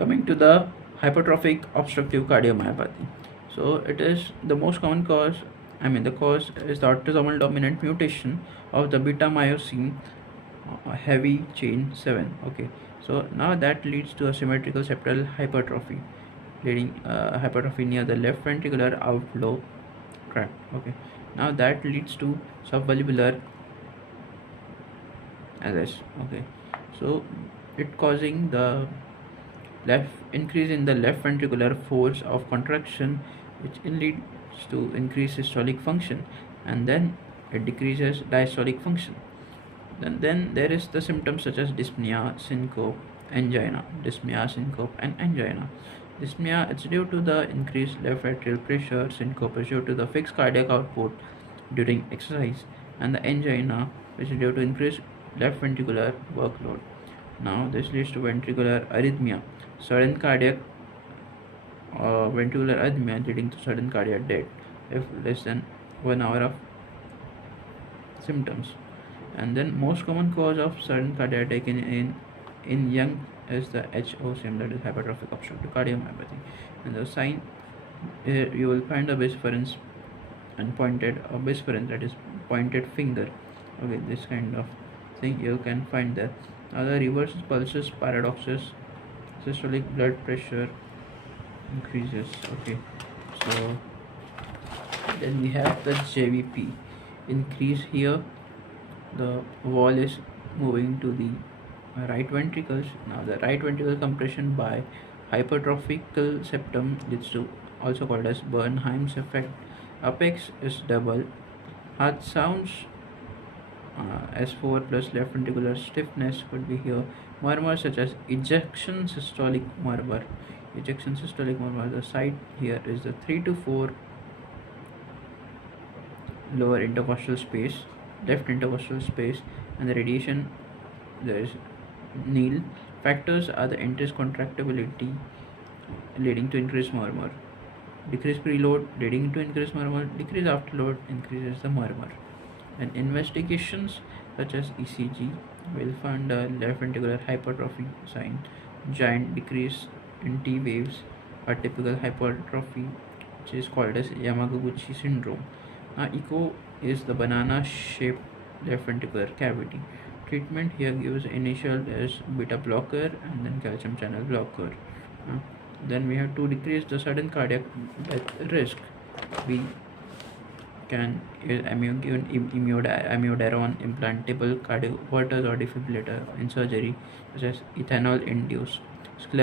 Coming to the hypertrophic obstructive cardiomyopathy. So it is the most common cause. The cause is the autosomal dominant mutation of the beta myosin heavy chain 7. Okay, so now that leads to a symmetrical septal hypertrophy, leading hypertrophy near the left ventricular outflow tract. Okay, now that leads to subvalvular arrest. Okay, so it causing the left increase in the left ventricular force of contraction, which leads to increased systolic function, and then it decreases diastolic function. Then there is the symptoms such as dyspnea, syncope, angina. Dyspnea, syncope, and angina. Dyspnea is due to the increased left atrial pressure. Syncope is due to the fixed cardiac output during exercise, and the angina, which is due to increased left ventricular workload. Now this leads to ventricular arrhythmia, sudden cardiac ventricular arrhythmia leading to sudden cardiac death if less than 1 hour of symptoms. And then most common cause of sudden cardiac death in young is the HOCM, that is hypertrophic obstructive cardiomyopathy. And the sign here you will find a bisference and that is pointed finger. Okay, this kind of thing you can find there. Now the reverse pulses paradoxes, systolic blood pressure increases. Okay, so then we have the JVP increase here. The wall is moving to the right ventricles. Now the right ventricle compression by hypertrophical septum leads to, also called as Bernheim's effect. Apex is double. Heart sounds S4 plus left ventricular stiffness could be here. Murmur such as ejection systolic murmur. Ejection systolic murmur. The site here is the 3 to 4 lower intercostal space, left intercostal space, and the radiation there is nil. Factors are the increased contractibility leading to increased murmur, decreased preload leading to increased murmur, decreased afterload increases the murmur. And investigations such as ECG will find a left ventricular hypertrophy sign, giant decrease in T waves, a typical hypertrophy which is called as Yamaguchi syndrome. Now echo is the banana shaped left ventricular cavity. Treatment here gives initial is beta blocker and then calcium channel blocker. Then we have to decrease the sudden cardiac death risk. We can use amiodarone implantable cardioverters or defibrillator in surgery, such as ethanol induced sclerosis.